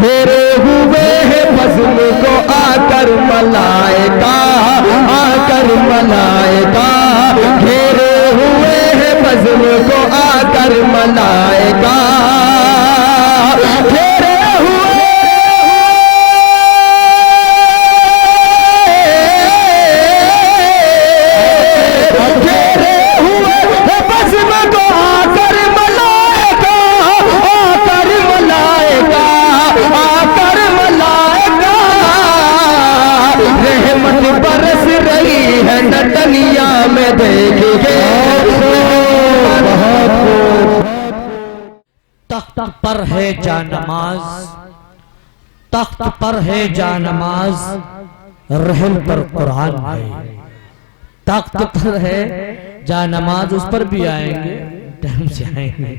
घेरे हुए है फज़्ल को आकर मलाइका, आकर मलाइका, घेरे हुए है फज़्ल को आकर मलाइका, घेरे हुए है फज़्ल को आकर मलाइका, आकर मलाइका, आकर मलाइका, रहमत बरस रही है नटनिया में देखिए। तख्त पर है जानमाज, तख्त पर है जानमाज, रहल पर कुरान है। तख्त पर है जानमाज, उस पर भी आएंगे, टाइम से आएंगे।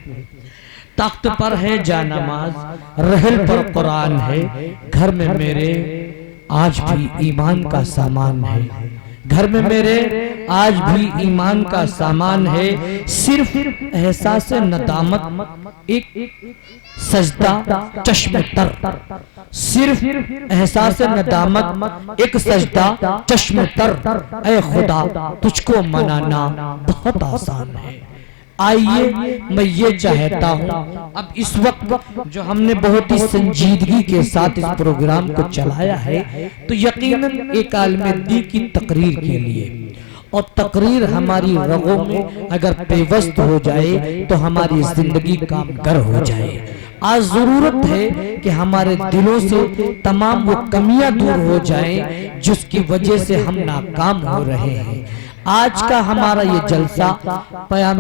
तख्त पर है जानमाज, रहल पर कुरान है। घर में मेरे आज भी ईमान का सामान है, घर में मेरे आज भी ईमान का सामान है। सिर्फ एहसास नदामत एक सजदा चश्म तर, सिर्फ एहसास नदामत एक सजदा चश्म तर। ऐ खुदा तुझको मनाना बहुत आसान है। आइए मैं ये चाहता हूँ, अब इस वक्त जो हमने बहुत ही संजीदगी के साथ इस प्रोग्राम को चलाया है, तो यकीनन एक आलिम दी की तकरीर के लिए, और तकरीर हमारी रगों में अगर पेवस्त हो जाए तो हमारी जिंदगी कामगर हो जाए। आज जरूरत है कि हमारे दिलों से तमाम वो कमियां दूर हो जाएं जिसकी वजह से हम नाकाम हो रहे हैं। आज का हमारा ये जलसा पयाम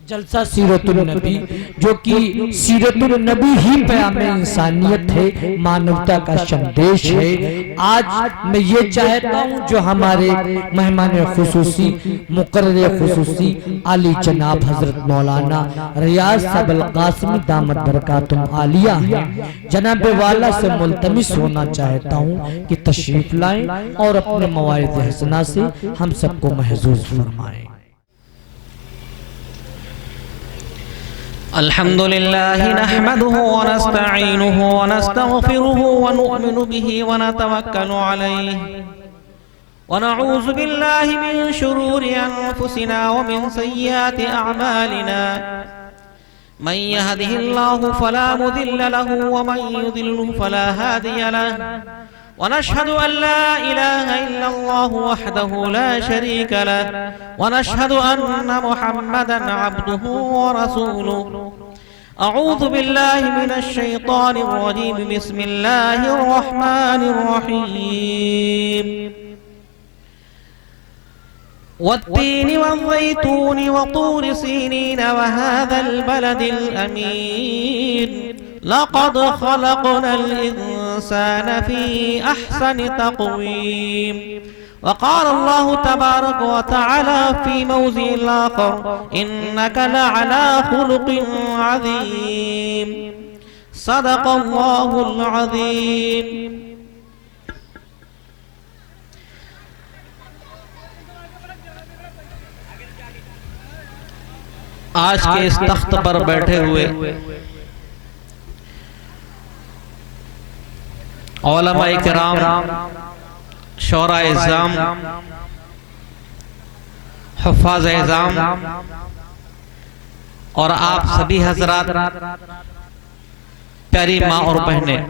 जलसा सीरतुल नबी, जो कि सीरतुल नबी ही पयाम इंसानियत है, मानवता का संदेश है। आज मैं ये चाहता हूँ जो हमारे मेहमान खुसूसी मुकर्रर खुसूसी आली जनाब हजरत मौलाना रियाज साहब अल कासिमी दामत बरकातुम आलिया हैं, जनाब वाला से मुल्तमिस होना चाहता हूँ कि तशरीफ लाएं और अपने मवाइद हसना से हम सबको महजूज फरमाएं। अल्हम्दुलिल्लाह नहमदुहु व नस्तईनुहु व नस्तगफिरुहु व नु'मिनु बिही व नतवक्कलु अलैहि व नऊज़ु बिल्लाहि मिन शुरूरि अनफुसिना व मिन सय्यिआति अअमालिना। मन यहदिहिल्लाहु फला मुदिल्ल लहु व मन युदिल्लहु फला हादिय लहु व नशहदु अन ला इलाहा इल्लल्लाहु वहदहु ला शरीका लहु व नशहदु अन्न मुहम्मदन अब्दुहु व रसूलुहु। अऊज़ु बिल्लाहि मिनश शैतानिर रजीम। बिस्मिल्लाहिर रहमानिर रहीम। वत्तीनि वज़्ज़ैतूनि व तूरि सीनीन व हाज़ल बलदिल अमीन। लक़द ख़लक़नल इंसान फ़ी अहसनि तक़वीम। वक़ाल अल्लाहु तबारक व तआला फ़ी मौज़िइल आख़र इन्नका लअला ख़ुलुक़िन अज़ीम। सदक़ल्लाहुल अज़ीम। आज के इस तख्त पर बैठे हुए औलमाए किराम, शौराए इज़ाम, हुफ़्फ़ाज़ इज़ाम और आप सभी हज़रात, प्यारी माँ और बहनें,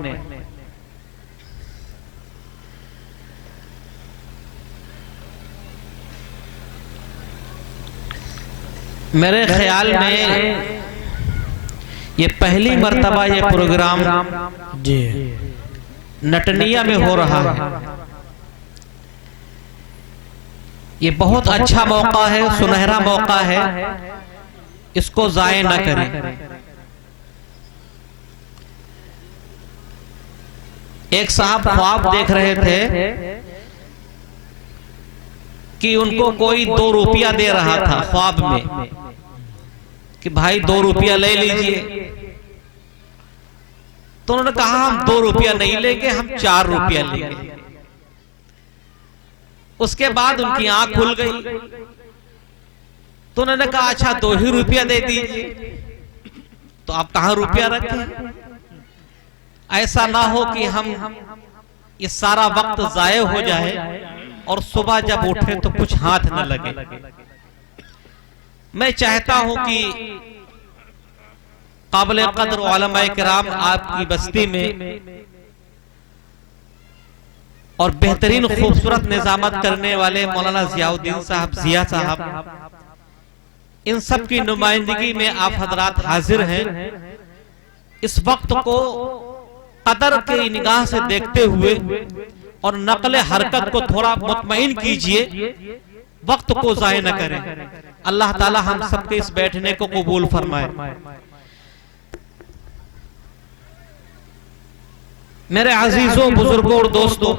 मेरे ख्याल में ये पहली मर्तबा ये प्रोग्राम जी नटनिया में हो रहा है। ये बहुत अच्छा मौका है, सुनहरा मौका है, इसको ज़ाय न करें। एक साहब ख्वाब देख रहे थे कि उनको कोई 2 रुपया दे रहा था ख्वाब में कि भाई 2 रुपया ले लीजिए। तो उन्होंने कहा हम 2 रुपया नहीं लेंगे, हम 4 रुपया लेंगे। उसके बाद उनकी आंख खुल गई तो उन्होंने कहा अच्छा 2 ही रुपया दे दीजिए। तो आप कहां रुपया रखें? ऐसा ना हो कि हम ये सारा वक्त जाये हो जाए और सुबह जब उठे तो कुछ हाथ न लगे। मैं चाहता हूं कि काबिल कदर उलमाए किराम आपकी बस्ती में और बेहतरीन खूबसूरत निजामत करने वाले मौलाना जियाउद्दीन साहब, जिया साहब, इन सब की नुमाइंदगी में आप हजरात हाजिर हैं। इस वक्त को कदर की निगाह से देखते हुए और नकले हरकत को थोड़ा मुतमईन कीजिए, वक्त को जाया न करें। अल्लाह ताला हम सबके इस बैठने को कबूल फरमाए। मेरे अजीजों, बुजुर्गों और दोस्तों,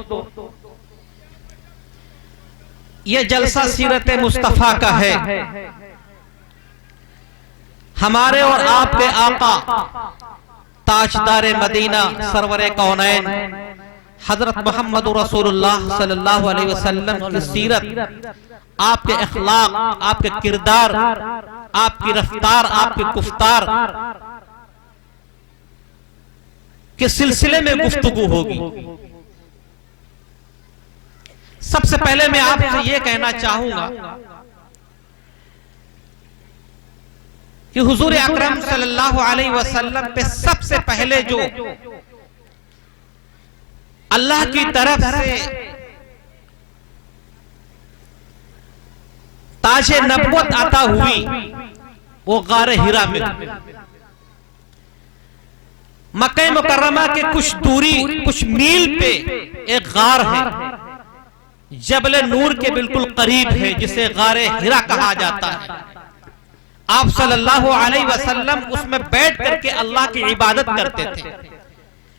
यह जलसा सीरत मुस्तफा का है। हमारे और आपके आका ताजदार मदीना सरवरे कौनैन हजरत मोहम्मद रसूलुल्लाह सल्लल्लाहु अलैहि वसल्लम की सीरत, आपके अखलाक, आपके किरदार, आपकी रफ्तार, आपकी गुफ्तार के सिलसिले में गुफ्तगू होगी। सबसे पहले मैं आपसे यह कहना चाहूंगा कि हुजूर अकरम सल्लल्लाहु अलैहि वसल्लम पे सबसे पहले जो अल्लाह की तरफ से ताजे नबुवत अता हुई वो गारे हिरा में, मक्का मुकर्रमा के कुछ दूरी, कुछ मील पे एक गार है, जबल नूर के बिल्कुल करीब है, जिसे गारे हिरा कहा जाता है। आप सल्लल्लाहु अलैहि वसल्लम उसमें बैठ करके अल्लाह की इबादत करते थे,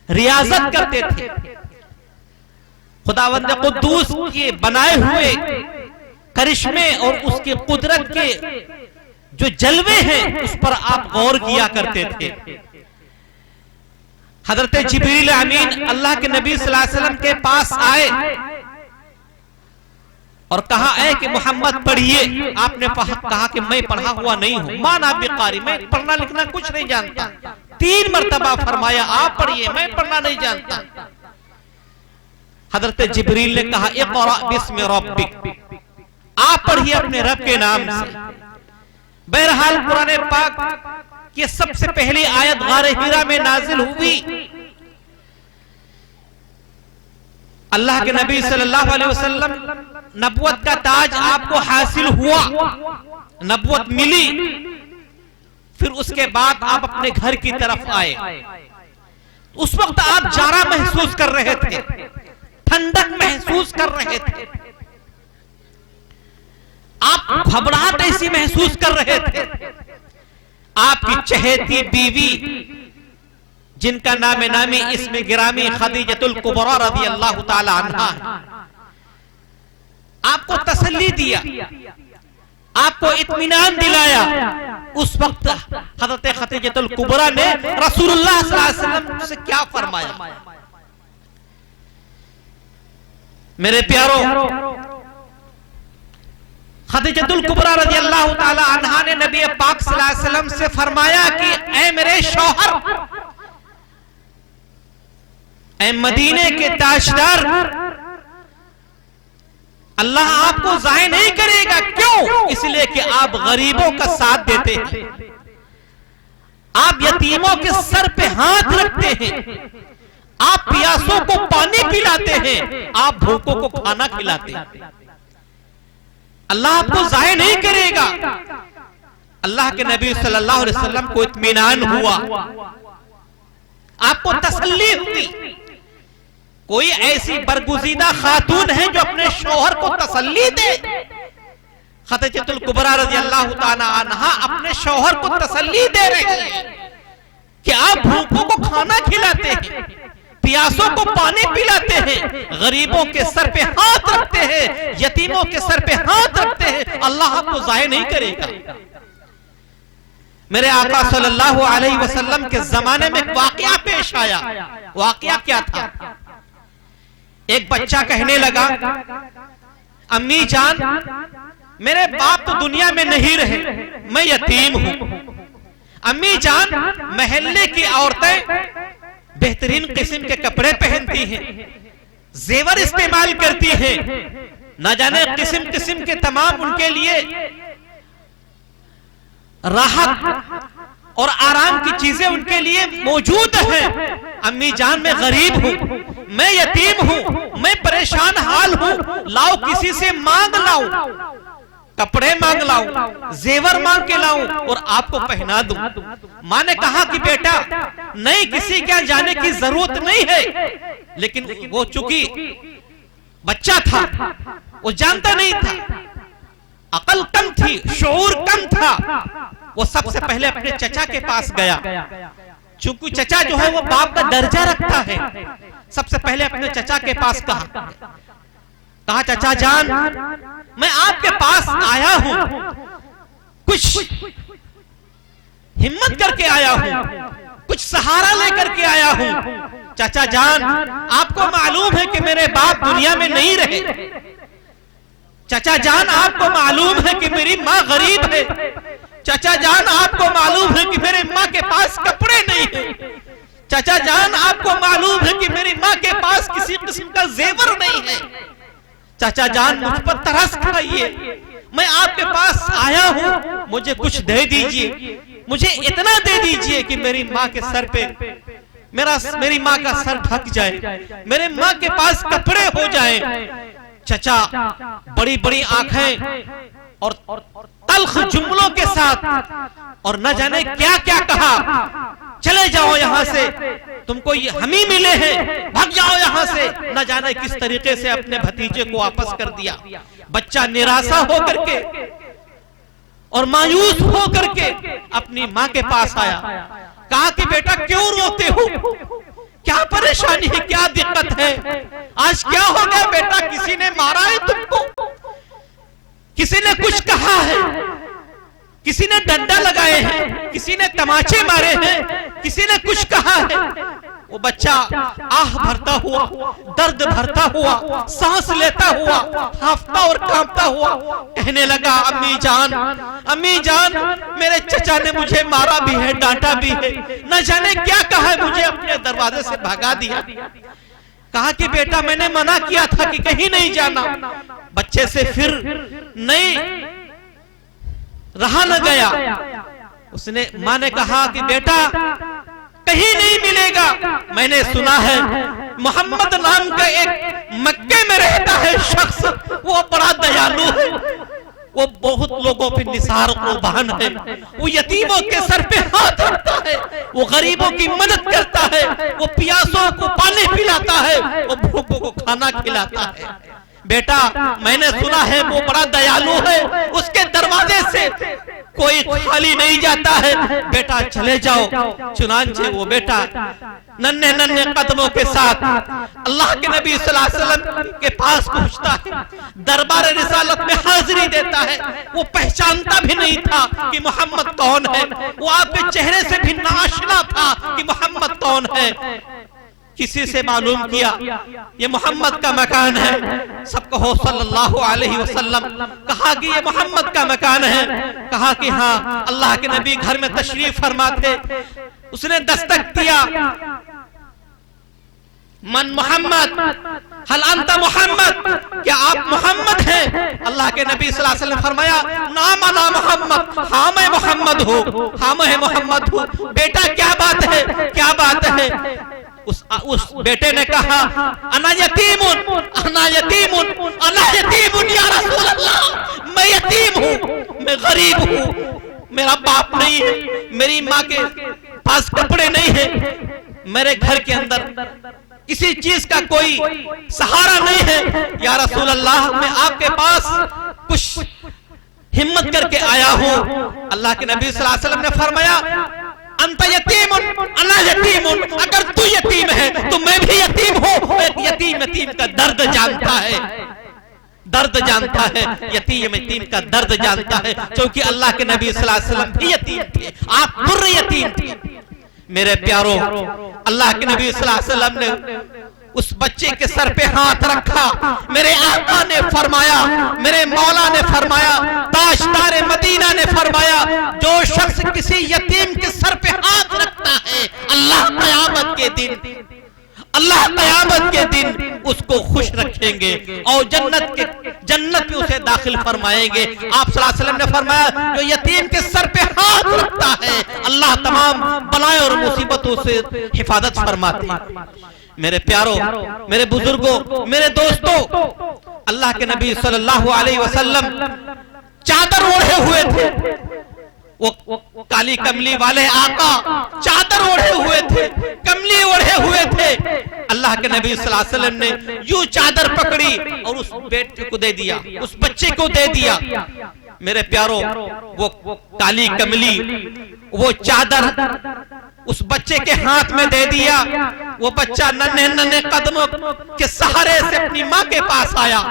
रियाजत करते थे। खुदावंद कुद्दूस के बनाए हुए करिश्मे और उसकी कुदरत के जो जलवे हैं उस पर आप गौर किया करते थे। हजरत जिब्रील अमीन अल्लाह के नबी सल्लल्लाहु अलैहि वसल्लम के पास आए और कहा, ऐ कि मोहम्मद पढ़िए। आपने कहा कि मैं पढ़ा हुआ नहीं हूं, मान आप बेकारी, मैं पढ़ना लिखना कुछ नहीं जानता। 3 मरतबा फरमाया, आप पढ़िए, मैं पढ़ना नहीं जानता। हजरत जिब्रील ने कहा, इक़रा बिस्मि रब्बिक, आप पढ़िए अपने रब के नाम से। बहरहाल कुरान पाक की सबसे पहली आयत गारे हिरा में नाजिल हुई। अल्लाह के नबी सल्लल्लाहु अलैहि वसल्लम, नबुवत का ताज आपको हासिल हुआ, नबुवत मिली। फिर उसके बाद आप अपने घर की तरफ आए। उस वक्त आप जारा महसूस कर रहे थे, ठंडक महसूस कर रहे थे, आप घबराहट ऐसी महसूस कर रहे थे। आपकी चहेती बीवी, जिनका नाम नामी इसमें गिरामी खदीजतुल कुबरा रज़ी अल्लाह ताला अन्हा, आपको तसल्ली दिया, आपको इत्मीनान दिलाया। उस वक्त हजरत खदीजतुल कुबरा ने रसूलुल्लाह सल्लल्लाहु अलैहि वसल्लम से क्या फरमाया? मेरे प्यारो, खदीजतुल कुबरा रज़ी अल्लाह ताला अन्हा ने नबी पाक सल्लल्लाहु अलैहि वसल्लम से फरमाया कि ऐ मेरे शौहर, ऐ मदीने के ताजदार, अल्लाह आपको ज़ाय नहीं करेगा। क्यों? इसलिए कि आप गरीबों का साथ देते हैं, आप यतीमों के सर पे हाथ रखते हैं, आप प्यासों को पानी पिलाते हैं, आप भूखों को खाना खिलाते हैं। अल्लाह आपको ज़ाय नहीं करेगा। अल्लाह के नबी सल्लल्लाहु अलैहि वसल्लम को इत्मीनान हुआ, आपको तसल्ली हुई। कोई ऐसी बरगुज़ीदा खातून है जो अपने शौहर को तसल्ली दे? खदीजतुल कुबरा रज़ी अल्लाह ताला अन्हा अपने शौहर को तसल्ली दे रही है कि आप भूखों को खाना खिलाते हैं, प्यासों को पानी पिलाते हैं, गरीबों के सर पे हाथ रखते हैं, यतीमों के सर पे हाथ रखते हैं। अल्लाह आपको ज़ाय नहीं करेगा। मेरे आका सल्लल्लाहु अलैहि वसल्लम के जमाने में वाकया पेश आया। वाकया क्या था? एक बच्चा कहने लगा, अम्मी जान, मेरे बाप तो दुनिया में नहीं रहे, मैं यतीम हूं। अम्मी जान, मोहल्ले की औरतें बेहतरीन किस्म के कपड़े पहनती हैं, जेवर इस्तेमाल करती हैं, न जाने किस्म किस्म के तमाम उनके लिए राहत और आराम की चीजें उनके लिए मौजूद हैं। अम्मी जान, मैं गरीब हूं, मैं यतीम हूं, मैं परेशान हाल हूं, लाओ किसी से मांग लाऊं, कपड़े मांग लाऊं, जेवर मांग के लाऊं और आपको पहना दूं। मां ने कहा कि बेटा नहीं, किसी क्या जाने की जरूरत नहीं है। लेकिन वो चूंकि बच्चा था, वो जानता नहीं था, अकल कम थी, शऊर कम था। वो सबसे पहले अपने चचा के पास गया, चूंकि चचा जो है वो बाप का दर्जा रखता है। सबसे पहले अपने चचा के पास कहा चचा जान, मैं आपके पास आया हूं, कुछ हिम्मत करके आया हूं, कुछ सहारा लेकर के आया हूं। चाचा जान, आपको मालूम है कि मेरे बाप दुनिया में नहीं रहे। चाचा जान, आपको मालूम है कि मेरी माँ गरीब है। चाचा जान, आपको मालूम है कि मेरे माँ के पास कपड़े नहीं है। चाचा जान, आपको मालूम है कि मेरी माँ के पास किसी किस्म का जेवर नहीं है। चाचा जान, मुझ पर तरस खाइए, मैं आपके पास आया हूँ, मुझे कुछ दे दीजिए, मुझे इतना दे दीजिए कि मेरी माँ के सर पे मेरी माँ का सर ढक जाए, मेरे माँ के पास कपड़े हो जाए। चचा बड़ी बड़ी आंखें और तल्ख जुमलों के साथ और न जाने क्या क्या कहा, चले जाओ यहाँ से, तुमको ये हम ही मिले हैं, भाग जाओ यहाँ से। न जाने किस तरीके से अपने भतीजे को वापस कर दिया। बच्चा निराशा होकर के और मायूस होकर के अपनी माँ के पास आया, कहा कि बेटा क्यों रोते हो, क्या परेशानी है, क्या दिक्कत है, आज क्या हो गया बेटा, किसी ने मारा है तुमको, किसी ने कुछ कहा है, किसी ने डंडा लगाए हैं, किसी ने तमाचे मारे हैं, किसी ने कुछ कहा है। वो बच्चा आह भरता हुआ, दर्द भरता हुआ, सांस लेता हुआ, हांफता और कांपता हुआ कहने लगा, अम्मी जान, मेरे चचा ने मुझे मारा भी है, डांटा भी है, न जाने क्या कहा है, मुझे अपने दरवाजे से भगा दिया। कहा कि बेटा मैंने मना किया था कि कहीं नहीं जाना। बच्चे से फिर नहीं रहा न गया। उसने माँ ने कहा कि बेटा कहीं नहीं मिलेगा, मैंने सुना है मोहम्मद नाम का एक मक्के में रहता है शख्स, वो बड़ा दयालु है, वो बहुत लोगों पे निसार कुर्बान है, वो यतीमों के सर पे हाथ रखता है, वो गरीबों की मदद करता है, वो प्यासों को पानी पिलाता है, वो भूखों को खाना खिलाता है। बेटा मैंने सुना है वो बड़ा दयालु है, उसके दरवाजे से कोई खाली नहीं जाता है, बेटा चले जाओ। चुनांचे वो बेटा नन्हे नन्हे कदमों के साथ अल्लाह के नबी सल्लल्लाहु अलैहि वसल्लम के पास पहुंचता है, दरबार रिसालत में हाजिरी देता है। वो पहचानता भी नहीं था कि मोहम्मद कौन है, वो आपके चेहरे से भी नाआशना था कि मोहम्मद कौन है। किसी से मालूम किया ये मोहम्मद का मकान है, सबको हो सल्लल्लाहु अलैहि वसल्लम, कहा कि ये मोहम्मद का मकान है। कहा कि हाँ, अल्लाह के नबी घर में तशरीफ फरमा थे। उसने दस्तक दिया, मन मोहम्मद, हल अंता मोहम्मद, क्या आप मोहम्मद हैं? अल्लाह के नबी सल्लल्लाहु अलैहि वसल्लम फरमाया, नाम अना मोहम्मद, हाँ मैं मोहम्मद हूँ, हाँ मैं मोहम्मद हूँ। बेटा क्या बात है, क्या बात है? उस बेटे ने कहा, अना यतीमुन, अना यतीमुन, अना यतीमुन या रसूल अल्लाह, मैं यतीम हूँ, मैं गरीब हूँ, मेरा बाप नहीं है, मेरी माँ के पास कपड़े नहीं है, मेरे घर के अंदर किसी चीज का कोई सहारा नहीं है। या रसूल अल्लाह, मैं आपके पास कुछ हिम्मत करके आया हूँ। अल्लाह के नबी सल्लल्लाहु अलैहि वसल्लम ने फरमाया, अंत यतीमुन अना यतीमुन, अगर तू यतीम है तो मैं भी यतीम हूँ। यतीम का दर्द जानता है, दर्द जानता है, यतीम का दर्द जानता है, क्योंकि अल्लाह के नबी सल्लल्लाहु अलैहि वसल्लम भी यतीम थे, आप दुर्र यतीम थे। मेरे प्यारों, अल्लाह के नबी सल्लल्लाहु अलैहि वसल्लम ने उस बच्चे के सर पे हाथ रखा। मेरे आका ने फरमाया, मेरे मौला ने फरमाया, ताजदार मदीना ने फरमाया, जो शख्स किसी यतीम के सर पे हाथ रखता है, अल्लाह क़यामत के दिन उसको खुश रखेंगे और जन्नत में उसे दाखिल फरमाएंगे। आप सल्लल्लाहु अलैहि वसल्लम ने फरमाया, जो यतीम के सर पे हाथ रखता है, अल्लाह तमाम बलाएं और मुसीबतों से हिफाजत फरमाते हैं। मेरे प्यारों, मेरे बुजुर्गों, मेरे दोस्तों, अल्लाह के नबी सल्लल्लाहु अलैहि वसल्लम चादर ओढ़े हुए थे। वो काली कमली वाले आका चादर ओढ़े हुए थे, कमली ओढ़े हुए थे। अल्लाह के नबी सल्लल्लाहु अलैहि वसल्लम ने यूं चादर पकड़ी और उस बेटे को दे दिया, उस बच्चे को दे दिया। मेरे प्यारों, वो काली कमली, वो चादर उस बच्चे के हाथ में दे दिया। वो बच्चा नन्हे नन्हे कदमों के सहारे से अपनी माँ के पास आया।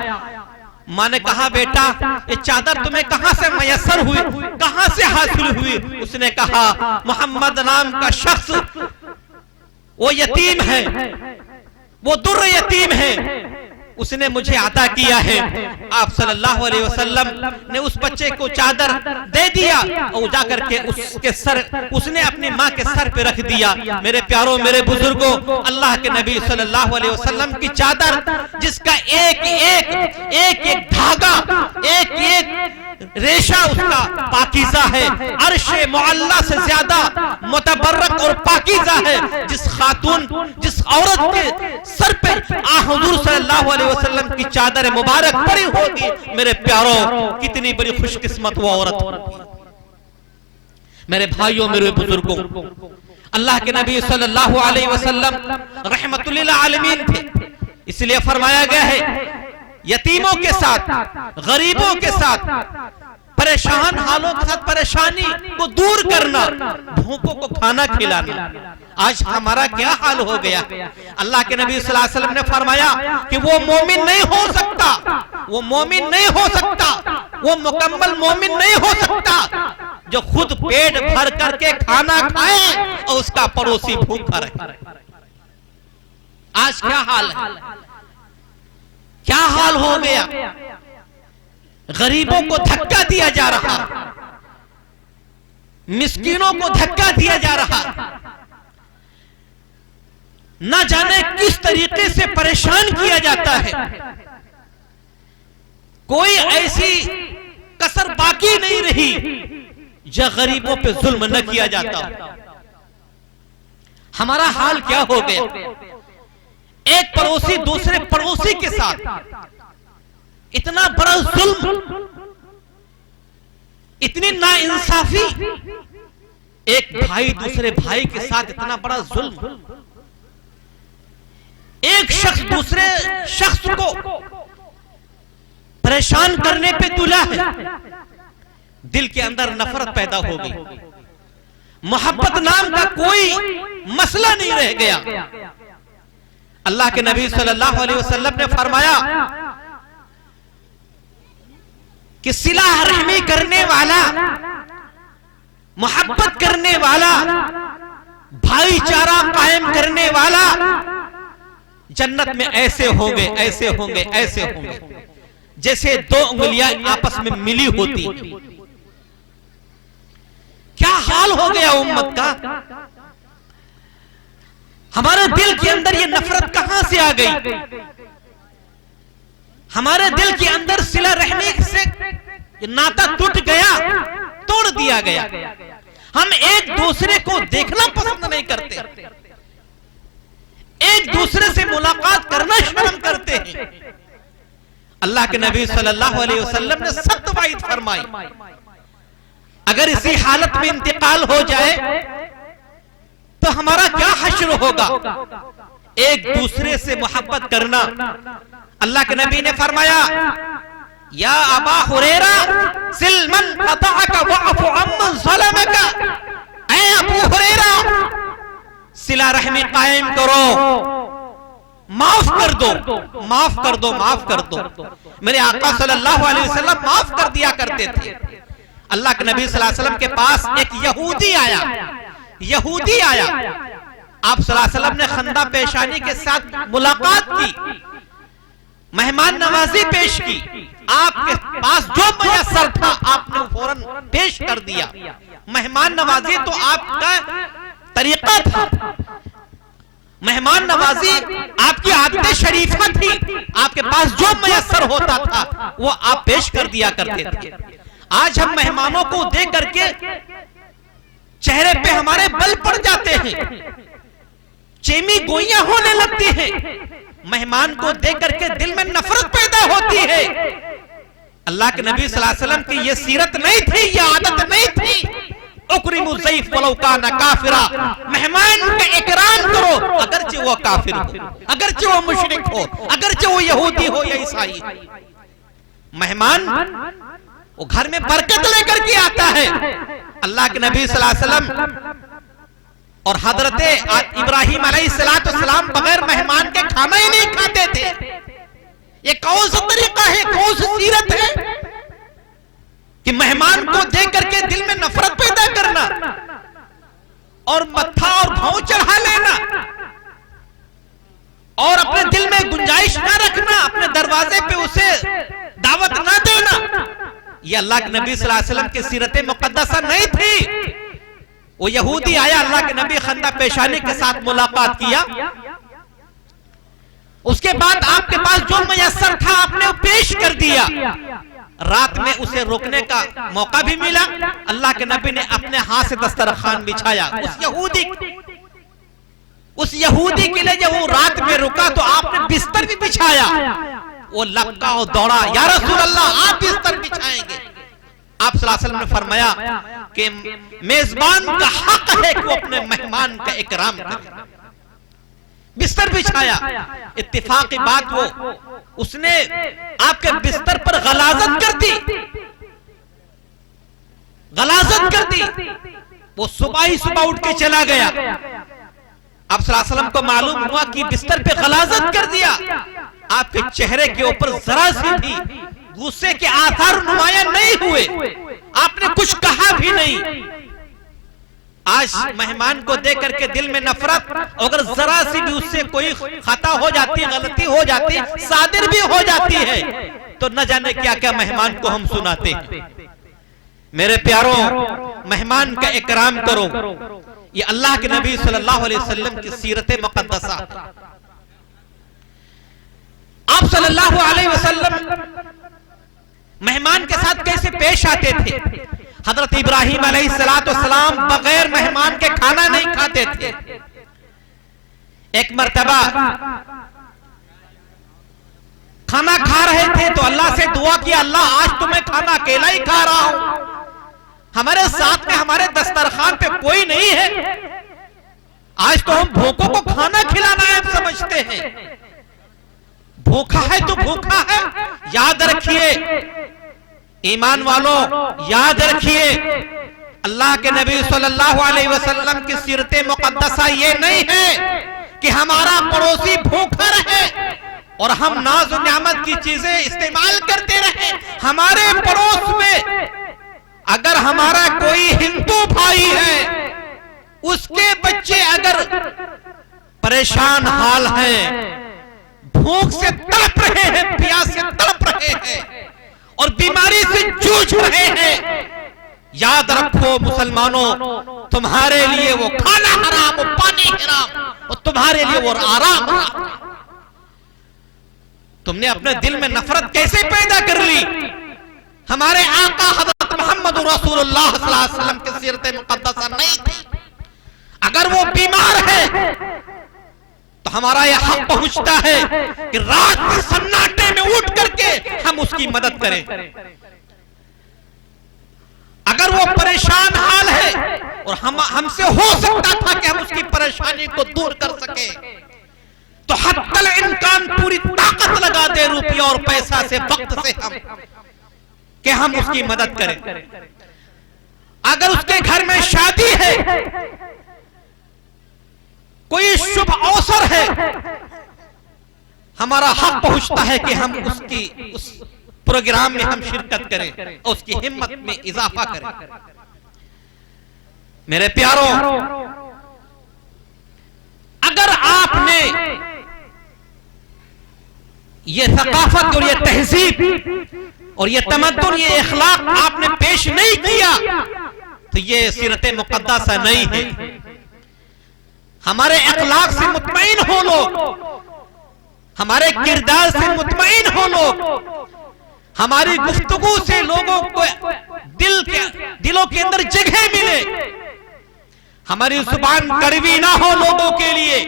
माँ ने कहा, बेटा ये चादर तुम्हें कहां से मयसर हुई, कहां से हासिल हुई? उसने कहा, मोहम्मद नाम का शख्स वो यतीम है, वो दुर्र यतीम है, उसने मुझे अता किया है। आप सल्लल्लाहु अलैहि वसल्लम ने उस बच्चे को चादर दे दिया और जाकर के उसने अपनी माँ के सर पे रख दिया। मेरे प्यारों, मेरे बुजुर्गों, अल्लाह के नबी सल्लल्लाहु अलैहि वसल्लम की चादर, जिसका एक एक धागा, एक एक रेशा उसका पाकीज़ा है, अर्शे मुअल्ला से ज्यादा मुतबर्रक और पाकीज़ा है। जिस औरत के सर पे हुजूर सल्लल्लाहु अलैहि वसल्लम की चादर मुबारक पड़ी होगी, मेरे प्यारों, कितनी बड़ी खुशकिस्मत वो औरत होगी। मेरे भाइयों, मेरे बुजुर्गों, अल्लाह के नबी सल्लल्लाहु अलैहि वसल्लम रहमतुल लिल आलमीन थे। इसलिए फरमाया गया है, यतीमों के साथ, गरीबों के साथ, परेशान हालों के साथ परेशानी को दूर करना, भूखों को खाना खिलाना। आज हमारा क्या हाल हो गया? अल्लाह के नबी सल्लल्लाहु अलैहि वसल्लम ने फरमाया कि वो मोमिन नहीं हो सकता, वो मोमिन नहीं हो सकता, वो मुकम्मल मोमिन नहीं हो सकता जो खुद पेट भर करके खाना खाए और उसका पड़ोसी भूखा रहे। आज क्या हाल है? क्या हाल हो गया? गरीबों को धक्का दिया जा रहा, मिस्कीनों को धक्का दिया जा रहा, न जाने किस तरीके से परेशान किया जाता है। कोई ऐसी कसर बाकी नहीं रही जो गरीबों पे जुल्म न किया जाता। हमारा हाल क्या हो गया? एक पड़ोसी दूसरे पड़ोसी के साथ इतना बड़ा जुल्म, इतनी नाइंसाफी, एक भाई दूसरे भाई के साथ इतना बड़ा जुल्म, एक शख्स दूसरे शख्स को परेशान करने पे तुला है। दिल के अंदर नफरत पैदा हो गई, मोहब्बत नाम का कोई मसला नहीं रह गया। अल्लाह के नबी सल्लल्लाहु अलैहि वसल्लम ने फरमाया कि सिला रहमी करने वाला, मोहब्बत करने वाला, भाईचारा कायम करने वाला जन्नत में ऐसे होंगे, ऐसे होंगे, ऐसे होंगे जैसे दो उंगलियां आपस में मिली होती। क्या हाल हो गया उम्मत का? हमारे दिल के अंदर ये नफरत कहां से आ गई? हमारे दिल के अंदर सिला रहमी से नाता टूट गया, तोड़ दिया गया। हम एक दूसरे को देखना पसंद नहीं करते, एक दूसरे से मुलाकात करना शर्म करते हैं। अल्लाह के नबी सल्लल्लाहु अलैहि वसल्लम ने सख्त वाइद फरमाई, अगर इसी हालत में इंतकाल हो जाए तो हमारा क्या हश्र होगा? एक दूसरे से मोहब्बत करना। अल्लाह के नबी ने फरमाया, या अबा हुरैरा सिलमन अताअका वअफु अम्मन ज़लमका, ऐ अबू हुरैरा सिला रहमी कायम करो, माफ कर दो, माफ कर दो, माफ कर दो। मेरे आका सल्लल्लाहु अलैहि वसल्लम माफ कर दिया करते थे। अल्लाह के नबी सल्लल्लाहु अलैहि वसल्लम के पास एक यहूदी आया, आप सल्लल्लाहु अलैहि वसल्लम ने खंदा पेशानी के साथ मुलाकात की, मेहमान नवाजी पेश की। आपके पास जो मयसर था आपने फौरन पेश कर दिया। मेहमान नवाजी तो आपका तरीका था, मेहमान नवाजी आपकी आदत शरीफा थी। आपके पास जो मयसर होता था वो आप पेश कर दिया करते थे। आज हम मेहमानों को देख करके चेहरे पे हमारे बल पड़ जाते हैं, चेमी गोइयां होने लगती हैं, मेहमान को देख करके दिल में नफरत पैदा होती है। अल्लाह के नबी सल्लल्लाहु अलैहि वसल्लम की ये सीरत नहीं थी, ये आदत नहीं थी। उकरिमु ज़ैफ़ वलौ काना काफिरा, मेहमान का इकराम करो अगरचे वो काफिर हो, अगरचे वो मुशरिक हो, अगरचे वो यहूदी हो या ईसाई। मेहमान वो घर में बरकत लेकर के आता है। अल्लाह के नबी सल्लल्लाहु अलैहि वसल्लम और हजरत इब्राहिम अलैहिस्सलाम बगैर मेहमान के खाना ही नहीं खाते थे। ये कौन सा तरीका है, कौन सी सीरत है कि मेहमान को देख करके दिल में नफरत पैदा करना और मत्था और भाव चढ़ा लेना और अपने दिल में गुंजाइश ना रखना, अपने दरवाजे पे उसे दावत ना देना। ये अल्लाह के नबी सल्लल्लाहु अलैहि वसल्लम की सीरत मुकद्दसा नहीं थी। वो यहूदी आया, अल्लाह के नबी खंदा पेशानी के साथ मुलाकात किया, उसके बाद आपके पास जो मयसर था आपने वो पेश कर दिया। रात में उसे रोकने का मौका भी मिला। अल्लाह के नबी ने अपने हाथ से दस्तरखान बिछाया। उस यहूदी के लिए जब वो रात में रुका तो आपने बिस्तर भी बिछाया। वो लपका और दौड़ा, या रसूल अल्लाह आप बिस्तर बिछाएंगे? आप सल्लल्लाहु अलैहि वसल्लम ने फरमाया कि मेजबान का हक है कि वो अपने मेहमान का इकराम करे। बिस्तर बिछाया। इत्तेफाक की बात वो उसने आपके बिस्तर पर गलाजत कर दी, गलाजत कर दी। वो सुबह ही सुबह उठ के चला गया। आप सल्लल्लाहु अलैहि वसल्लम को मालूम हुआ कि बिस्तर पे गलाजत कर दिया। आपके चेहरे के ऊपर जरा सी भी गुस्से के आसार नुमाया नहीं हुए, आपने कुछ कहा भी नहीं। आज मेहमान को देख करके दिल में नफरत, अगर जरा सी भी उससे कोई खता हो जाती, गलती हो जाती, सादिर भी हो जाती है, तो न जाने क्या क्या मेहमान को हम सुनाते हैं। मेरे प्यारों, मेहमान का इकराम करो, ये अल्लाह के नबी सल्लल्लाहु अलैहि वसल्लम की सीरत मुकद्दसा। आप सल्लल्लाहु अलैहि वसल्लम मेहमान के साथ कैसे पेश आते थे? हजरत इब्राहिम अलैहिस्सलाम बगैर मेहमान के खाना नहीं खाते थे। एक मर्तबा खाना खा रहे थे तो अल्लाह से दुआ किया, अल्लाह आज तो मैं खाना अकेला ही खा रहा हूं, हमारे साथ में हमारे दस्तरखान पे कोई नहीं है, आज तो हम भूखों को खाना खिलाना है समझते हैं। भूखा है तो भूखा है। याद रखिए ईमान वालों, याद रखिए अल्लाह के नबी सल्लल्लाहु अलैहि वसल्लम की सीरत मुकद्दसा ये नहीं है कि हमारा पड़ोसी भूखा रहे और हम नाज़ और नियामत की चीजें इस्तेमाल करते रहे। हमारे पड़ोस में अगर हमारा कोई हिंदू भाई है, उसके बच्चे अगर परेशान हाल हैं, भूख से तड़प रहे हैं, प्यास से तड़प रहे हैं और बीमारी से जूझ रहे हैं, याद रखो मुसलमानों, तुम्हारे लिए वो खाना हराम, वो पानी हराम और तुम्हारे लिए वो आराम हराम। तुमने अपने दिल में नफरत कैसे पैदा कर ली? हमारे आका हज़रत मोहम्मद रसूलुल्लाह सल्लल्लाहु अलैहि वसल्लम की सीरत मुकद्दसा नहीं थी। अगर वो बीमार है तो हमारा यह हक पहुंचता है कि रात में सन्नाटे में उठ करके हम उसकी मदद करें। अगर वो परेशान हाल है और हमसे हो सकता था कि हम उसकी परेशानी को दूर कर सके, तो हत्तल इम्कान पूरी ताकत लगा दे, रुपया और पैसा से, वक्त से हम उसकी मदद करें। अगर उसके घर में शादी है, कोई शुभ अवसर है, हमारा हक पहुंचता है कि हम उसकी उस प्रोग्राम में हम शिरकत करें और उसकी हिम्मत में इजाफा करें। मेरे प्यारों, अगर आपने ये सकाफत और ये तहजीब और ये तमद्दुन, ये इखलाक आपने पेश नहीं किया तो ये सीरत मुक़द्दसा नहीं है। हमारे इखलाक से मुतमईन हो लोग, हमारे किरदार से मुतमईन हो लोग, हमारी गुफ्तगू से लोगों को दिलों के अंदर जगह मिले, हमारी जुबान कड़वी ना हो लोगों के लिए,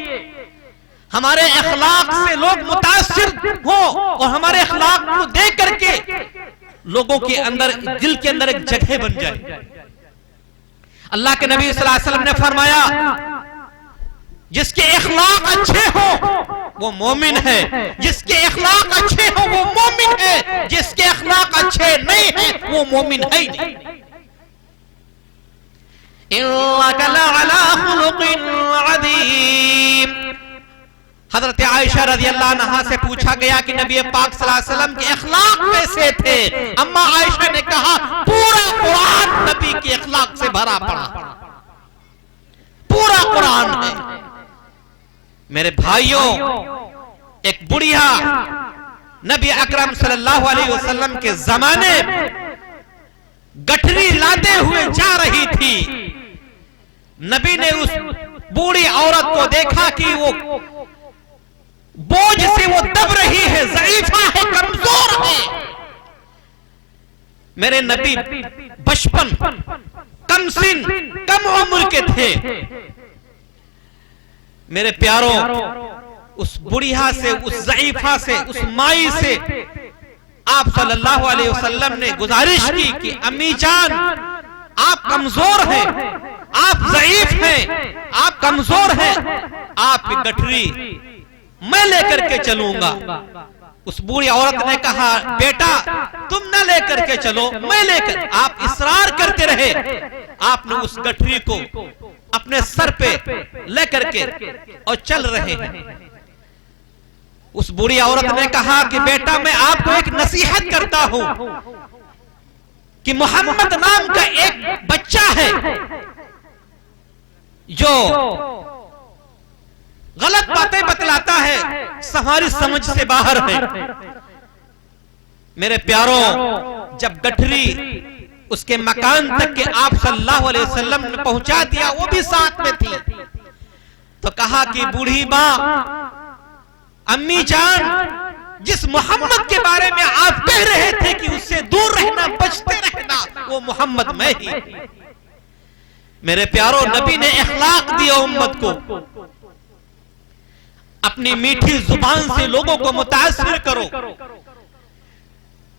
हमारे अखलाक से लोग मुतासिर हो और हमारे अखलाक को देख करके लोगों के अंदर, दिल के अंदर एक जगह बन जाए। अल्लाह के नबी सल्लल्लाहु अलैहि वसल्लम ने फरमाया, जिसके अखलाक अच्छे हो वो मोमिन है, जिसके अखलाक अच्छे हो वो मोमिन है, जिसके अखलाक अच्छे नहीं है वो मोमिन है ही नहीं। इन्नका लअला खुलुकिन अज़ीम। हजरत आयशा रज़ियल्लाहु अन्हा से पूछा गया कि नबी पाक सल्लल्लाहु अलैहि वसल्लम के अखलाक कैसे थे। अम्मा आयशा ने कहा, पूरा कुरान नबी के अखलाक से भरा पड़ा, पूरा कुरान है। मेरे भाइयों, एक बुढ़िया नबी अकरम सल्लल्लाहु अलैहि वसल्लम के जमाने गठरी लादे हुए जा रही थी। नबी ने उस बूढ़ी औरत को देखा कि वो बोझ से वो दब रही है, ज़ईफा है, कमजोर है। मेरे नबी बचपन, कमसिन, कम उम्र के थे। मेरे प्यारों, उस बुढ़िया से, उस ज़ईफा से, उस माई से आप सल्लल्लाहु अलैहि वसल्लम ने गुजारिश की कि अम्मी जान, आप कमजोर हैं, आप ज़ईफ हैं, आप कमजोर हैं, आपकी गठरी मैं लेकर के चलूंगा। उस बूढ़ी औरत ने कहा, बेटा तुम न लेकर के चलो, मैं लेकर। आप इसरार करते रहे। आपने उस गठरी को अपने सर पे लेकर के और चल रहे हैं। उस बूढ़ी औरत ने कहा कि बेटा मैं आपको एक नसीहत करता हूं कि मोहम्मद नाम का एक बच्चा है जो गलत बातें बतलाता है, हमारी समझ से बाहर है। मेरे प्यारों, जब गठरी उसके मकान तक के आप सल्लल्लाहु अलैहि वसल्लम ने पहुंचा दिया, वो भी साथ में थी, तो कहा कि बूढ़ी मां, अम्मी जान, जिस मोहम्मद के बारे में आप कह रहे थे कि उससे दूर रहना, बचते रहना, वो मोहम्मद मैं ही। मेरे प्यारों, नबी ने इखलाक दिया उम्मत को, अपनी मीठी जुबान से लोगों को मुतासिर करो।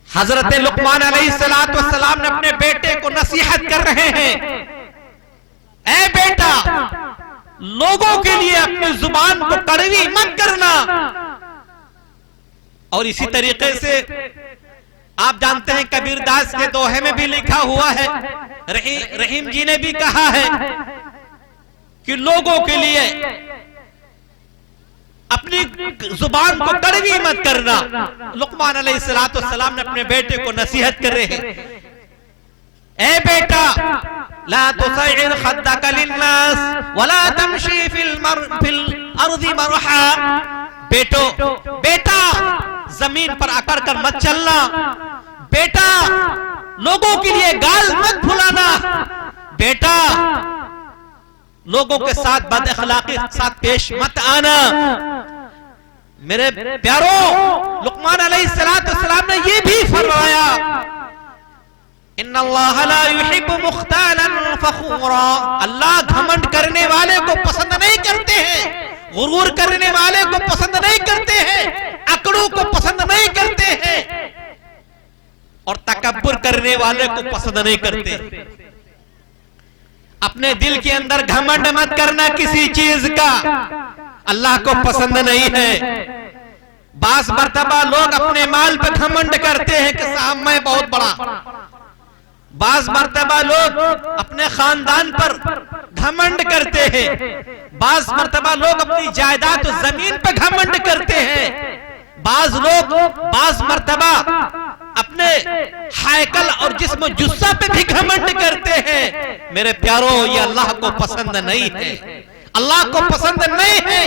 हजरत लुकमान अलैहिस्सलातु वस्सलाम ने अपने बेटे को नसीहत कर रहे हैं, ऐ बेटा, लोगों के लिए अपनी जुबान को कड़वी मत करना। और इसी तरीके से आप जानते हैं, कबीर दास के दोहे में भी लिखा हुआ है, रहीम जी ने भी कहा है कि लोगों के लिए अपनी जुबान को कड़वी मत करना। लुकमान अलैहिस्सलातु वस्सलाम ने अपने बेटे को नसीहत कर रहे हैं, ऐ बेटा, ला तुसइर खद्दक लिन्नास वला तमशी फिल अर्दी मरहा। बेटा, जमीन पर अकड़ कर मत चलना। बेटा, लोगों के लिए गाल मत फुलाना। बेटा, लोगों के साथ बद अखलाकी के साथ पेश मत आना। मेरे प्यारों, लुकमान अलैहिस्सलातु वस्सलाम ने ये भी फरमाया, इन्नल्लाह ला युहिब्बु मुख्तालन फखूरा। अल्लाह घमंड करने वाले को पसंद नहीं करते हैं, गुरूर करने वाले को पसंद नहीं करते हैं, अकड़ों को पसंद नहीं करते हैं, और तकब्बुर करने वाले को पसंद नहीं करते। अपने दिल के अंदर घमंड मत करना किसी चीज का, अल्लाह को पसंद नहीं है। बास मर्तबा लोग अपने माल पर घमंड करते हैं कि साहब मैं बहुत बड़ा। बास मर्तबा लोग अपने खानदान पर घमंड करते हैं। बास मर्तबा लोग अपनी जायदाद और जमीन पर घमंड करते हैं। बास मर्तबा अपने हायकल और जिस्म जुस्सा पे भी घमंड करते हैं। मेरे प्यारों, ये अल्लाह को पसंद नहीं है। अल्लाह को पसंद नहीं है,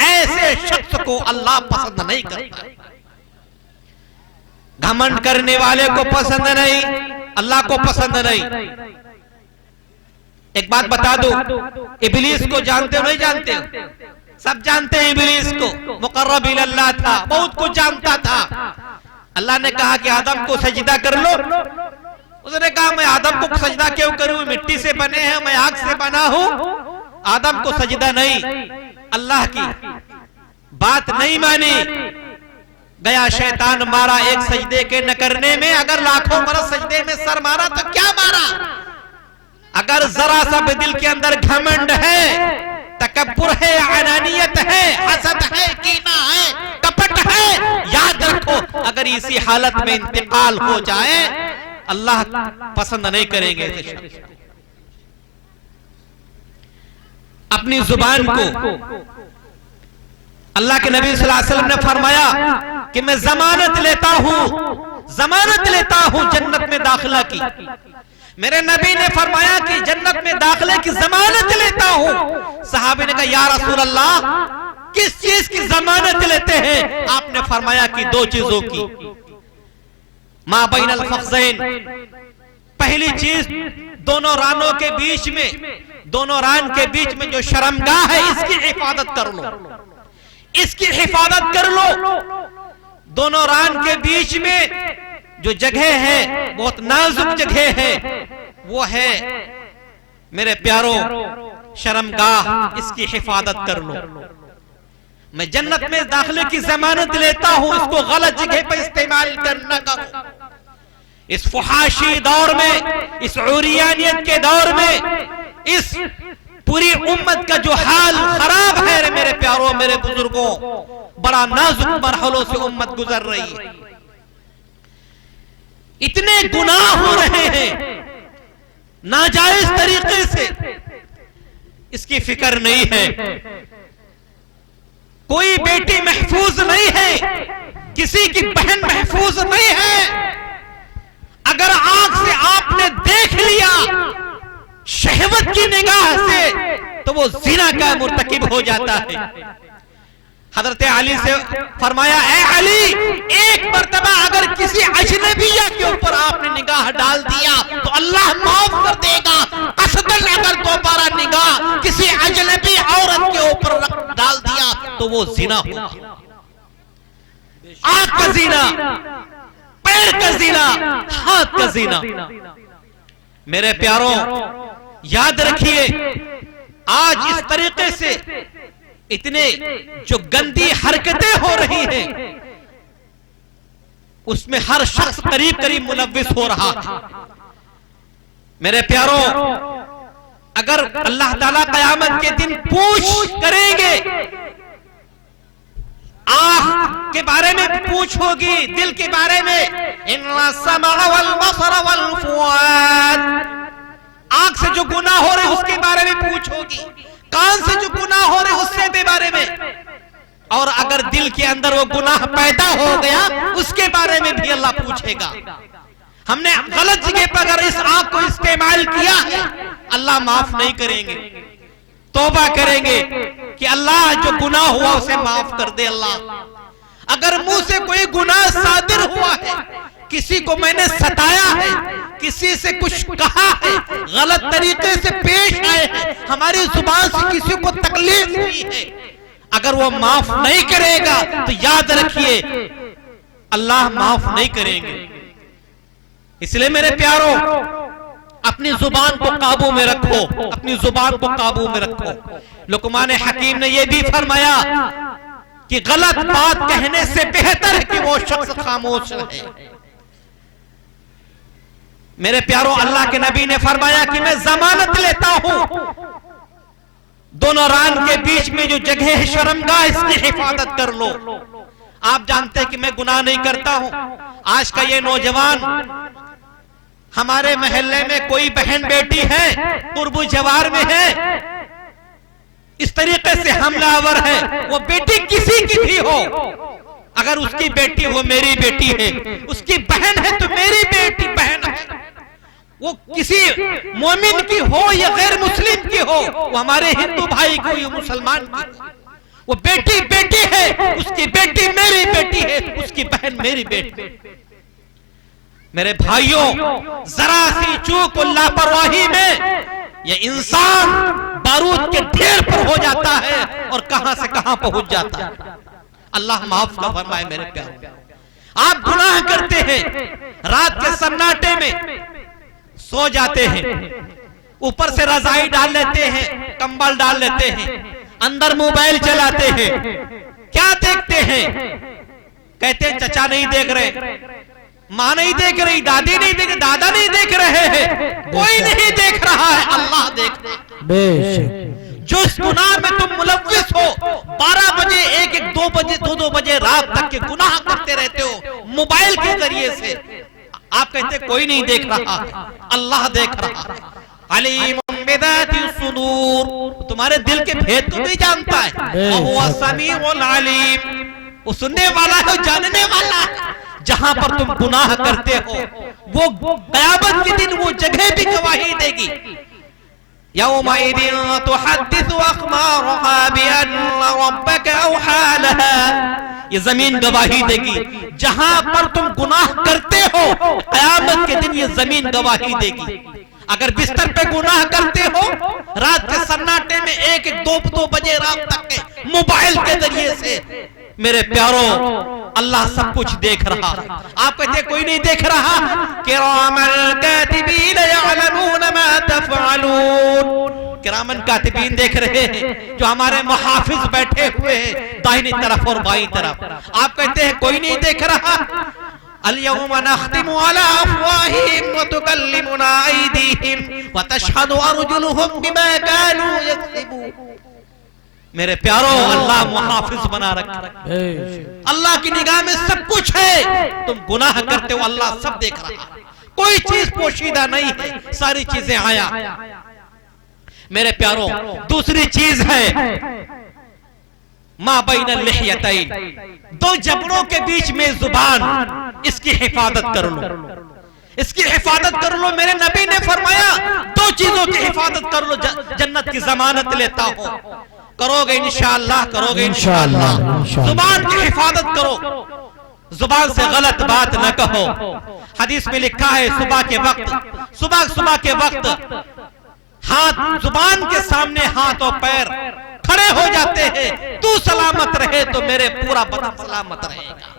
ऐसे शख्स को अल्लाह पसंद नहीं करता। घमंड करने वाले को पसंद नहीं, अल्लाह को पसंद नहीं। एक बात बता दो, इब्लीस को जानते हो नहीं जानते हो? सब जानते हैं इब्लीस को, मुकर्रब इल्लाह था, बहुत कुछ जानता था। अल्लाह ने कहा कि आदम को सजदा कर लो, उसने कहा मैं आदम को सजदा क्यों करूं, मिट्टी से बने हैं, मैं आग से बना हूं। आदम को सजदा नहीं, अल्लाह की बात नहीं मानी, गया शैतान मारा एक सजदे के न करने में। अगर लाखों बरस सजदे में सर मारा तो क्या मारा? अगर जरा सा भी दिल के अंदर घमंड है, तकब्बुर है, अनानियत है, हसद है, कीना है, कपट है, याद रखो अगर इसी हालत में इंतकाल हो जाए अल्लाह पसंद नहीं करेंगे ऐसे शख्स। अपनी जुबान को अल्लाह के नबी सल्लल्लाहु अलैहि वसल्लम ने फरमाया कि मैं जमानत लेता हूं जन्नत में दाखिला की। मेरे नबी ने फरमाया कि जन्नत में दाखिले की जमानत लेता हूं। सहाबे ने कहा या रसूल अल्लाह किस चीज की जमानत लेते हैं? आपने फरमाया कि दो चीजों की, मा बैनल फख्ज़ैन, पहली चीज दोनों रानों के बीच में, दोनों रान के बीच में जो शर्मगाह है इसकी हिफाजत कर लो, इसकी हिफाजत कर लो। दोनों रान के बीच में जो जगह है बहुत नाजुक जगह है, वो है मेरे प्यारों शर्मगाह, इसकी हिफाजत कर लो। मैं जन्नत में दाखिले की जमानत लेता हूं, इसको गलत जगह पर इस्तेमाल करना करो। इस फुहाशी दौर में, इस उरियानियत के दौर में, इस पूरी उम्मत का जो हाल खराब है रे मेरे प्यारों, मेरे बुजुर्गों, बड़ा नाजुक मरहलों से उम्मत गुजर रही है। इतने गुनाह हो रहे हैं नाजायज तरीके से, इसकी फिक्र नहीं है। कोई बेटी महफूज नहीं है, किसी की बहन महफूज नहीं है। अगर आंख से आपने देख लिया शहवत की निगाह से तो वो ज़िना का मुर्तकिब हो जाता है। हजरत अली से फरमाया, ए अली, एक मर्तबा अगर किसी अजनबिया के ऊपर आपने निगाह डाल दिया तो अल्लाह माफ कर देगा। कसदन अगर दोबारा निगाह किसी अजनबी औरत के ऊपर डाल दिया तो वो ज़िना होगा। आंख का ज़िना, पैर का ज़िना, हाथ का ज़िना। मेरे प्यारों याद रखिए, आज इस तरीके से इतने जो गंदी हरकतें हो रही हैं उसमें हर शख्स करीब करीब मुलव्विस हो रहा है। मेरे प्यारों, अगर अल्लाह ताला क़यामत के दिन पूछ करेंगे, आँख के बारे में पूछ होगी, दिल के बारे में, इन्ना समा वल बसर वल फुआद, आंख से जो गुनाह हो रहे उसके बारे में पूछ होगी, कान से जो गुनाह हो रहे उससे के बारे में, और अगर दिल के अंदर वो गुनाह पैदा हो गया उसके बारे में भी अल्लाह पूछेगा। हमने गलत जगह पर अगर इस आंख को इस्तेमाल किया है अल्लाह माफ नहीं करेंगे, तौबा करेंगे कि अल्लाह जो गुनाह हुआ उसे माफ कर दे अल्लाह। अगर मुंह से कोई गुनाह सादिर हुआ है, किसी को मैंने सताया है, किसी से कुछ कहा है, गलत तरीके से पेश आए हैं, हमारी जुबान से किसी को तकलीफ हुई है, अगर वो माफ नहीं करेगा तो याद रखिए अल्लाह माफ नहीं करेंगे। इसलिए मेरे प्यारों, अपनी जुबान को काबू में रखो, अपनी जुबान को काबू में रखो। लुकमान हकीम ने यह भी फरमाया कि गलत बात कहने से बेहतर है कि वो शख्स खामोश रहे। मेरे प्यारों, अल्लाह के नबी ने फरमाया कि मैं जमानत लेता हूं, दोनों रान के बीच में जो जगह है शर्मगाह, इसकी हिफाजत कर लो। आप जानते हैं कि मैं गुनाह नहीं करता हूं। आज का ये नौजवान हमारे मोहल्ले में कोई बहन बेटी है, कुर्बू जवार में है, इस तरीके से हमलावर है, वो बेटी किसी की भी हो, अगर उसकी बेटी वो मेरी बेटी है, उसकी बहन है तो मेरी बेटी बहन है, वो किसी मोमिन की हो या गैर मुस्लिम की हो, वो हमारे हिंदू भाई की हो, मुसलमान की, वो बेटी बेटी है, उसकी बेटी मेरी बेटी है, उसकी बहन मेरी बेटी। मेरे भाइयों, जरा सी चूक और लापरवाही में ये इंसान बारूद के ढेर पर हो जाता है और कहां से कहां पहुंच जाता है। अल्लाह माफ का फरमाए मेरे प्यारे। आप गुनाह करते हैं, रात के सन्नाटे में सो जाते हैं, ऊपर से रजाई डाल लेते हैं, कंबल डाल लेते हैं, अंदर मोबाइल चलाते हैं, क्या देखते हैं? कहते हैं चचा नहीं देख रहे, माँ नहीं देख रही, दादी नहीं देख, दादा नहीं देख रहे हैं, कोई नहीं देख रहा है, अल्लाह देख रहा है। जो इस गुनाह में तुम मुलव्विस हो, 12 बजे 1-1 2 बजे 2-2 बजे रात तक के गुनाह करते रहते हो मोबाइल के जरिए से, आप कहते कोई नहीं देख रहा, अल्लाह देख रहा है। अलीमुम बिदाति सुदूर, तुम्हारे दिल के भेद को भी जानता है। वहुवा समीउल अलीम, वो सुनने वाला है, जानने वाला है। जहां पर तुम गुनाह करते हो, वो क़यामत के दिन वो जगह भी गवाही देगी। यौमइदिन तुहद्दिसु अख़बारहा बिअन्ना रब्बका औहा लहा, ये जमीन गवाही देगी। जहां पर तुम गुनाह करते हो, क़यामत के दिन ये जमीन गवाही देगी। अगर बिस्तर पे गुनाह करते हो, रात के सन्नाटे में 1-2 बजे रात तक के मोबाइल के जरिए से, मेरे प्यारों, अल्लाह सब कुछ देख रहा है। आप कहते कोई नहीं देख रहा, किरामन कातिबीन यअलमून मा तफ़अलून, किरामन कातिबीन देख रहे हैं, जो हमारे मुहाफिज बैठे हुए हैं दाहिनी तरफ और बाईं तरफ। आप कहते हैं कोई नहीं देख रहा। अल-यौमा नख्तिमु अला अफ़वाहिहिम व तुकल्लिमुना अयदीहिम व तशहदु अर्जुलुहुम बिमा कानू यक्सिबून। मेरे प्यारो, अल्लाह मुहाफिज बना रखा, अल्लाह की निगाह में सब कुछ है। तुम गुनाह करते हो, अल्लाह सब देख रहा है, कोई चीज पोशीदा नहीं है, सारी चीजें आया। मेरे प्यारो, दूसरी चीज है मा बैन लिहयतैन, 2 जबड़ों के बीच में जुबान, इसकी हिफाजत कर लो, इसकी हिफाजत कर लो। मेरे नबी ने फरमाया 2 चीजों की हिफाजत कर लो, जन्नत की जमानत लेता हो। करोगे इंशाअल्लाह, करोगे इंशाअल्लाह। जुबान की हिफाजत करो, जुबान से गलत बात न कहो। हदीस में लिखा है सुबह के वक्त हाथ, जुबान के सामने हाथ और पैर खड़े हो जाते हैं। तू सलामत रहे तो मेरे पूरा बदन सलामत रहेगा।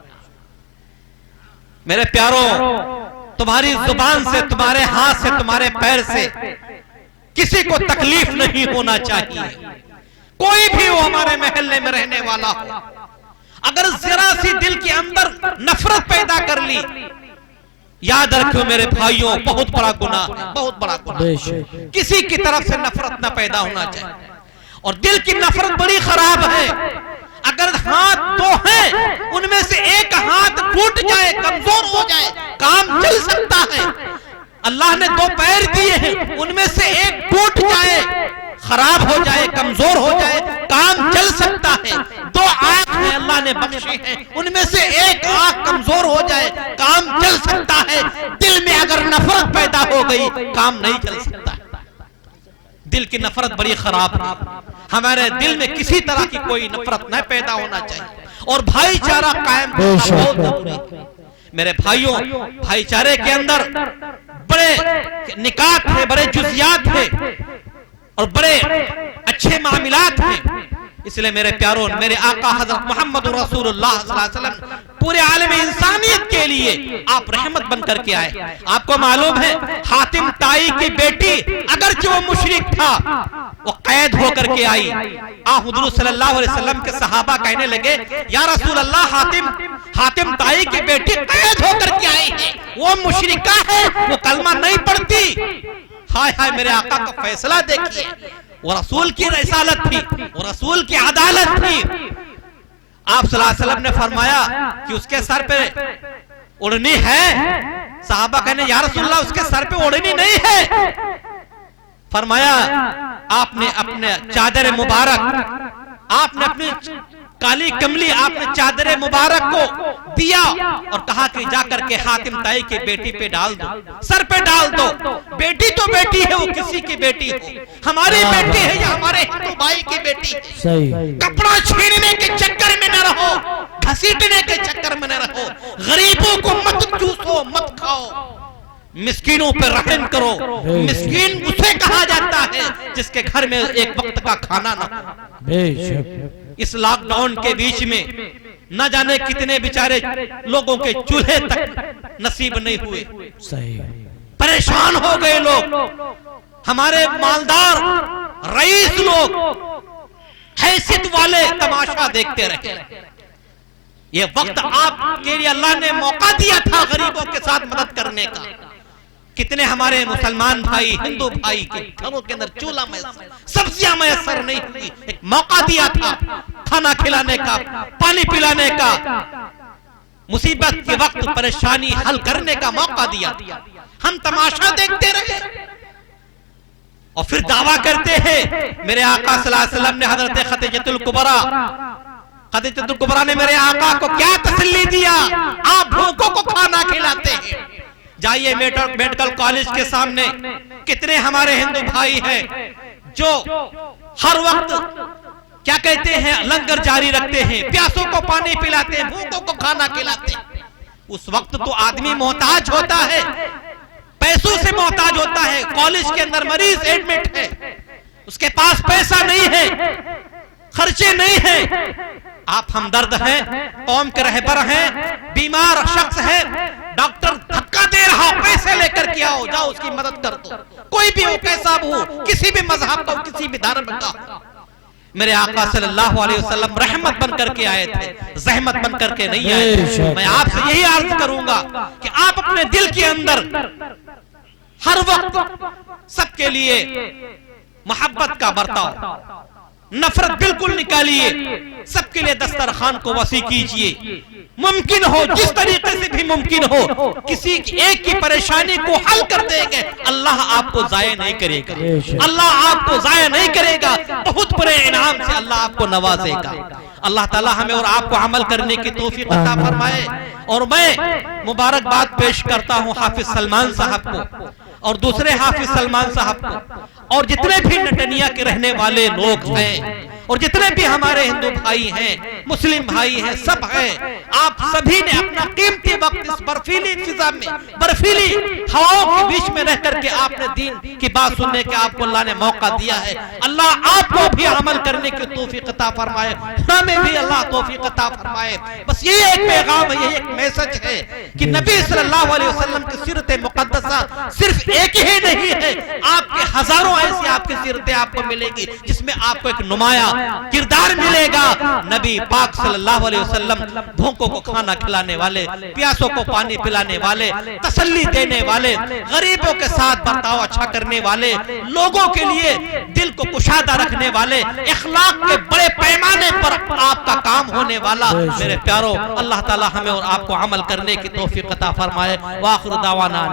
मेरे प्यारो, तुम्हारी जुबान से, तुम्हारे हाथ से, तुम्हारे पैर से किसी को तकलीफ नहीं होना चाहिए। कोई भी हो, हमारे महल्ले में रहने वाला हो, अगर जरा सी दिल के अंदर नफरत पैदा कर ली, याद रखो मेरे भाइयों, बहुत बड़ा गुनाह है, बहुत बड़ा गुनाह। किसी की तरफ से नफरत न पैदा होना चाहिए। और दिल की नफरत बड़ी खराब है। अगर हाथ 2 हैं, उनमें से एक हाथ टूट जाए, कमजोर हो जाए, काम चल सकता है। अल्लाह ने 2 पैर दिए हैं, उनमें से एक टूट जाए, खराब हो जाए, कमजोर हो जाए, काम चल सकता है। 2 आंख है अल्लाह ने बख्शी है, उनमें से एक आंख कमजोर हो जाए, काम चल सकता है। दिल में अगर नफरत पैदा हो गई, काम नहीं चल सकता। दिल की नफरत बड़ी खराब है। हमारे दिल में किसी तरह की कोई नफरत न पैदा होना चाहिए और भाईचारा कायम करना बहुत जरूरी है। मेरे भाइयों, भाईचारे के अंदर बड़े निकात है, बड़े जुज़ियात है और बड़े अच्छे मामलात हैं। इसलिए मेरे प्यारों, मेरे आका हजरत मोहम्मद रसूलुल्लाह सल्लल्लाहु अलैहि वसल्लम पूरे आलम इंसानियत के लिए आप रहमत बनकर के आए। आपको मालूम है, हातिम ताई की बेटी अगरचे वो मुशरिक था, वो कैद होकर के आई। हुजूर सल्लल्लाहु अलैहि वसल्लम के सहाबा कहने लगे, या रसूल अल्लाह, हातिम ताई की बेटी कैद होकर के आई है, वो मुशरिका है, वो कलमा नहीं पढ़ती। हाय हाय, मेरे आका का फैसला देखिए, वो रसूल की रिसालत थी, वो रसूल की अदालत थी। आप सल्लल्लाहु अलैहि वसल्लम ने फरमाया कि उसके सर पे ओढ़नी है। साहबा कहने, या रसूलल्लाह, उसके सर पे ओढ़नी नहीं है। फरमाया, आपने अपने चादर मुबारक, आपने अपनी काली कमली आपने चादर मुबारक को दिया और कहा कि जाकर के हातिम ताई की बेटी पे डाल दो, सर पे डाल दो। बेटी तो बेटी है, वो किसी की बेटी हो, हमारी बेटी है या हमारे हिंदू भाई की बेटी है। सही। कपड़ा छीनने के चक्कर में न रहो, घसीटने के चक्कर में न रहो, गरीबों को मत चूसो, मत खाओ, मिस्कीनों पर रहम करो। मिस्कीन उसे कहा जाता है जिसके घर में एक वक्त का खाना न हो। बेशक। इस लॉकडाउन के बीच में न जाने कितने बेचारे लोगों के चूल्हे तक नसीब नहीं हुए, सही। परेशान हो गए लोग। हमारे मालदार रईस लोग, हैसियत वाले तमाशा देखते रहे। ये वक्त आपके लिए अल्लाह ने मौका दिया था गरीबों के साथ मदद करने का। कितने हमारे मुसलमान भाई, हिंदू भाई के घरों के अंदर चूल्हा मैसर, सब्जियां मैसर नहीं हुई। एक मौका दिया था खाना खिलाने का, पानी पिलाने का, मुसीबत के वक्त परेशानी हल करने का मौका दिया। हम तमाशा देखते रहे और फिर दावा करते हैं मेरे आका सल्लल्लाहु अलैहि वसल्लम ने, हजरत खदीजतुल कुबरा ने मेरे आका को क्या तसल्ली दिया, आप भूखों को खाना खिलाते हैं। जाइए मेडिकल कॉलेज के सामने कितने हमारे हिंदू भाई हैं जो हर वक्त क्या कहते हैं लंगर जारी रखते हैं, प्यासों को पानी पिलाते हैं, भूखों को खाना खिलाते हैं। उस वक्त तो आदमी मोहताज होता है, पैसों से मोहताज होता है। कॉलेज के अंदर मरीज एडमिट है, उसके पास पैसा नहीं है, खर्चे नहीं है। आप हमदर्द हैं, कौम के रहबर हैं, बीमार शख्स है, डॉक्टर धक्का दे रहा, पैसे लेकर के आओ, जाओ उसकी मदद कर दो। कोई भी हो, कैसा भी हो, किसी भी मजहब का, किसी भी धर्म का। मेरे आका सल्लल्लाहु अलैहि वसल्लम रहमत बन करके आए थे, जहमत बन करके नहीं आए। मैं आपसे यही अर्ज करूंगा कि आप अपने दिल के अंदर हर वक्त सबके लिए मोहब्बत का बर्ताव, नफरत बिल्कुल निकालिए, सबके लिए दस्तरखान को वसी कीजिए। मुमकिन हो, जिस तरीके से भी मुमकिन हो, किसी एक की परेशानी को हल कर देंगे, अल्लाह आपको जाया नहीं करेगा, अल्लाह आपको जाया नहीं करेगा। बहुत बड़े इनाम से अल्लाह आपको नवाजेगा। अल्लाह ताला हमें और आपको अमल करने की तौफीक अता फरमाए। और मैं मुबारकबाद पेश करता हूँ हाफिज सलमान साहब को और दूसरे हाफिज सलमान साहब को और जितने भी नटनिया के रहने वाले लोग हैं और जितने भी हमारे हिंदू भाई हैं, मुस्लिम भाई हैं, सब हैं। आप सभी ने अपना कीमती वक्त इस बर्फीली फिजा में, बर्फीली हवाओं के बीच में रह करके आपने दीन की बात सुनने के आपको अल्लाह ने मौका दिया है। अल्लाह आपको भी अमल करने की तौफीक अता फरमाए, हमें भी अल्लाह तौफीक अता फरमाए। बस ये एक पैगाम है, ये एक मैसेज है कि नबी सल्लल्लाहु अलैहि वसल्लम की सीरत मुक़द्दसा सिर्फ एक ही नहीं है, आपके हजारों ऐसी आपकी सीरतें आपको मिलेगी जिसमें आपको एक नुमाया किरदार मिलेगा। नबी पाक सल्लल्लाहु अलैहि वसल्लम भूखों को खाना खिलाने वाले, प्यासों को पानी पिलाने वाले, तसल्ली देने वाले, गरीबों के साथ बर्ताव अच्छा करने वाले, लोगों के लिए दिल को कुशादा रखने वाले, इखलाक के बड़े पैमाने पर आपका काम होने वाला। मेरे प्यारो, अल्लाह ताला हमें और आपको अमल करने की तौफीक अता फरमाए। वाखिर दावाना